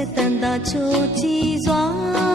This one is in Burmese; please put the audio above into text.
သက်တန်တာချိုးချီစွာ